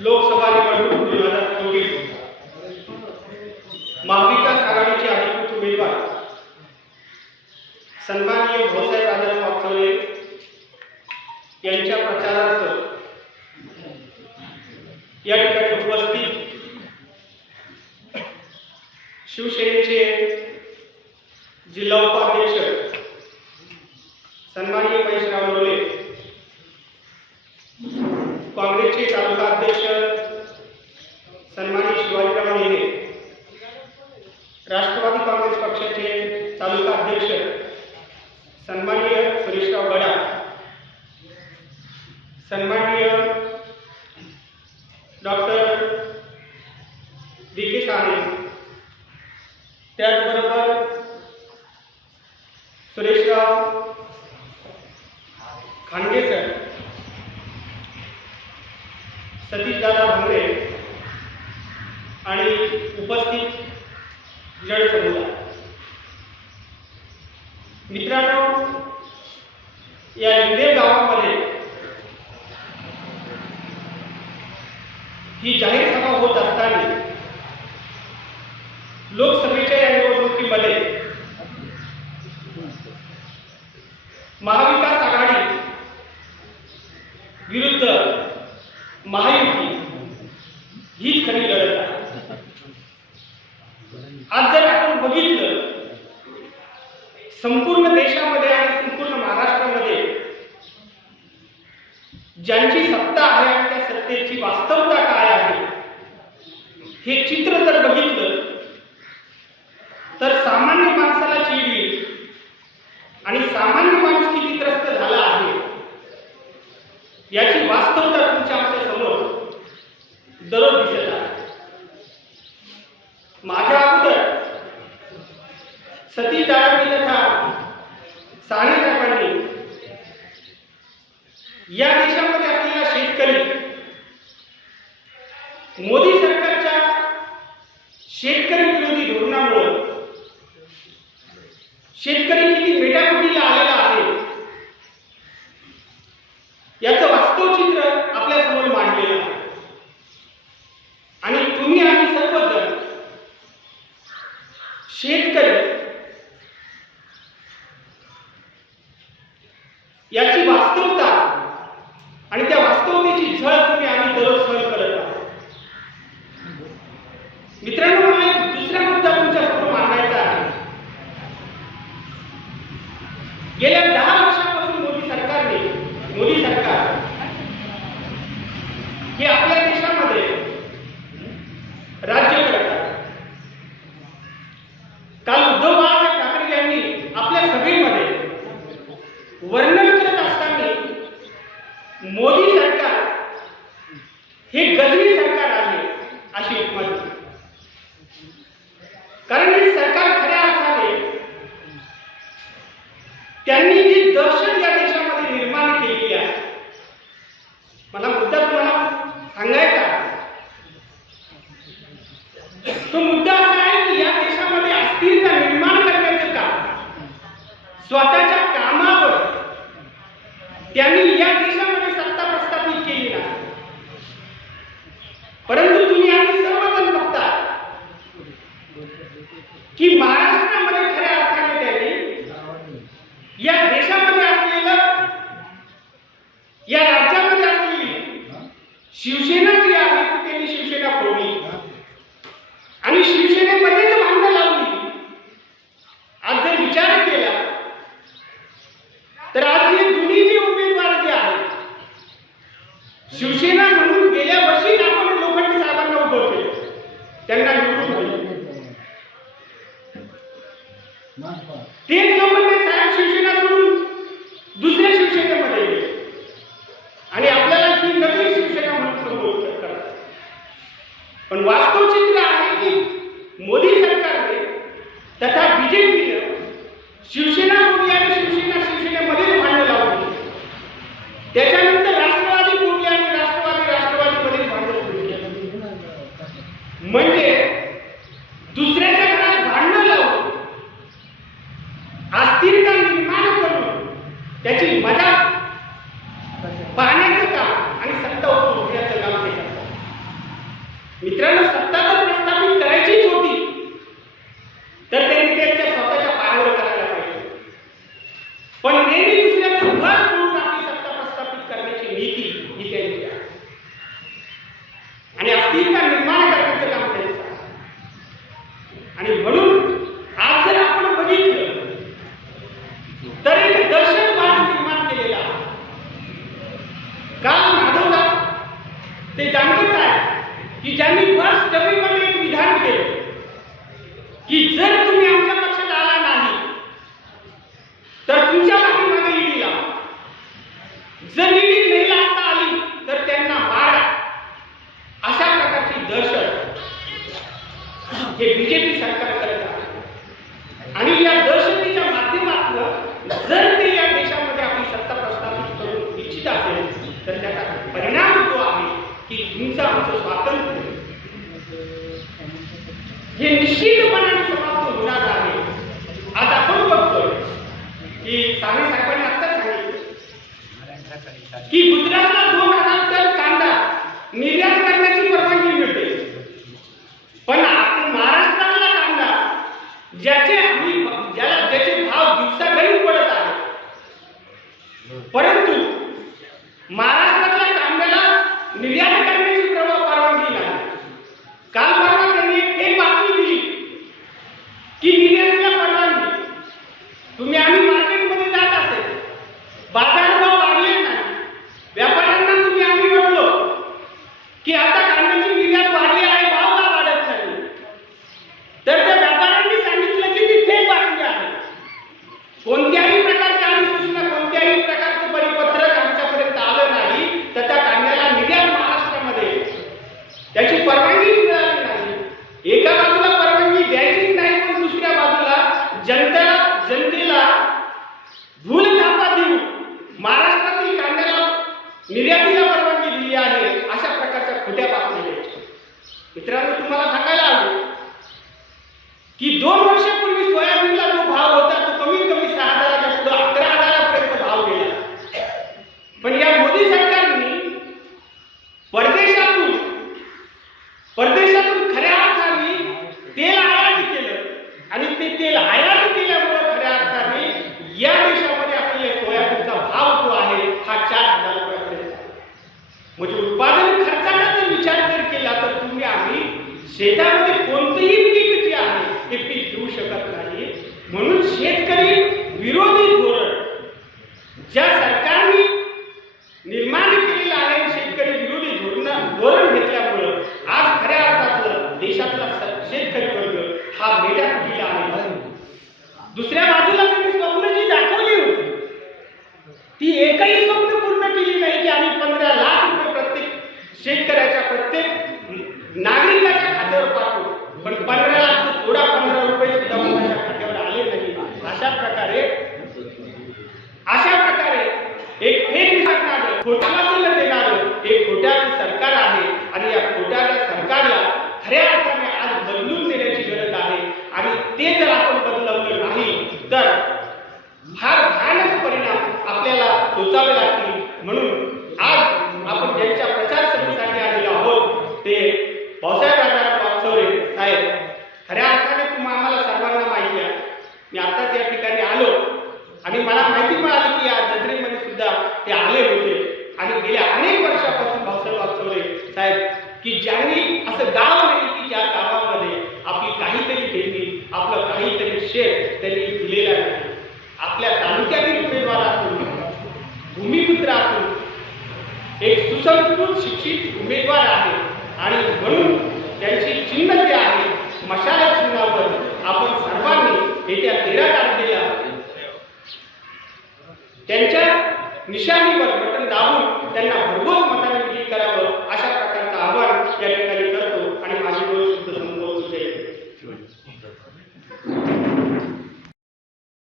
लोकसभा निवडणूक दोन हजार चोवीस. महाविकास आघाडीचे अधिकृत उमेदवार? सन्माननीय भाऊसाहेब आदर वागचौरे यांच्या प्रचारार्थ या ठिकाणी उपस्थित शिवसेनेचे जिल्हा सन्माननीय शिवाजीराव नेहे राष्ट्रवादी काँग्रेस पक्षाचे तालुका अध्यक्ष सन्माननीय सुरेशराव गडा. सन्माननीय डॉक्टर डी साने. त्याचबरोबर सुरेशराव आणि उपस्थित जड समुदाय. मित्रांनो या लिंदे गावामध्ये ही जाहीर सभा होत असताना लोकसभेच्या या निवडणुकीमध्ये महाविकास आघाडी विरुद्ध महायुती ही खरी लढत आहे आज जर आपण बघितलं संपूर्ण देशामध्ये आणि संपूर्ण महाराष्ट्रामध्ये ज्यांची सत्ता आहे आणि त्या सत्तेची वास्तवता काय आहे हे चित्र जर बघितलं तर सामान्य माणसाला चीड येईल. आणि सामान्य माणूस किती त्रस्त झाला आहे याची वास्तवता तुमच्या आमच्यासमोर दररोज दिसत आहे. माझ्या अगोदर सतीश दादाजी तथा साने साहेबांनी या देशामध्ये असलेला शेतकरी मोदी सरकारच्या शेतकरी विरोधी धोरणामुळे शेतकरी किती मेटाकुटीला आलेला आहे याचं वास्तव चित्र आपल्यासमोर मांडलेलं आहे आणि तुम्ही आम्ही सर्वजण शेतकरी याची वास्तवता आणि त्या वास्तवतेची झळ तुम्ही आम्ही दररोज सहन करत आहोत मित्रांनो मला एक दुसरा मुद्दा तुमच्यासमोर मांडायचा आहे गेल्या दहा वर्षापासून मोदी सरकारने मोदी सरकार हे आपल्या देशामध्ये राज्य करत आहे काल उद्धव बाळासाहेब ठाकरे यांनी आपल्या सभेमध्ये वर्णन करत असताना मोदी सरकार हे गजनी सरकार आहे अशी उपमा कारण हे सरकार खऱ्या अर्थाने त्यांनी जी दहशत या देशामध्ये निर्माण केलेली आहे मला मुद्दा तुम्हाला सांगायचा तो मुद्दा असा आहे की या देशामध्ये अस्थिरता निर्माण करण्याचं काम स्वतःच्या कामावर त्यांनी या पण वास्तव चित्र आहे की मोदी सरकार निश्चितता आमचं स्वातंत्र्य. हे निश्चितपणाने समाप्त होणार आहे. आज आपण बघतोय की साहेबांनी सांगितलं की गुजरातला दोन हजार टन कांदा निर्यात करण्याची परवानगी मिळते. पण महाराष्ट्रातला कांदा ज्याचे निर्यातीला परवानगी दिली आहे अशा प्रकारच्या खोट्या बातम्या. मित्रांनो तुम्हाला सांगायला हवं की दोन वर्ष शेतामध्ये कोणतीही जे आहे ते पीक घेऊ शकत नाही. म्हणून शेतकरी विरोधी धोरण ज्या सरकारने निर्माण केलेलं आहे शेतकरी विरोधी धोरण धोरण घेतल्यामुळं आज खऱ्या अर्थातलं देशातला शेतकरी वर्ग हा मेल्या कुठला आहे? दुसऱ्या Porque... असं गाव नाही की ज्या गावामध्ये आपली काहीतरी देवी आपलं काहीतरी शेत त्यांनी दिलेला नाही आपल्या तालुक्यातील उमेदवार असून भूमिपुत्र असून एक सुसंस्कृत शिक्षित उमेदवार आहे आणि म्हणून त्यांची चिन्ह जे आहे मशाला चिन्हावर आपण सर्वांनी येत्या तेरा तारखेला त्यांच्या निशाणीवर बटन दाबून त्यांना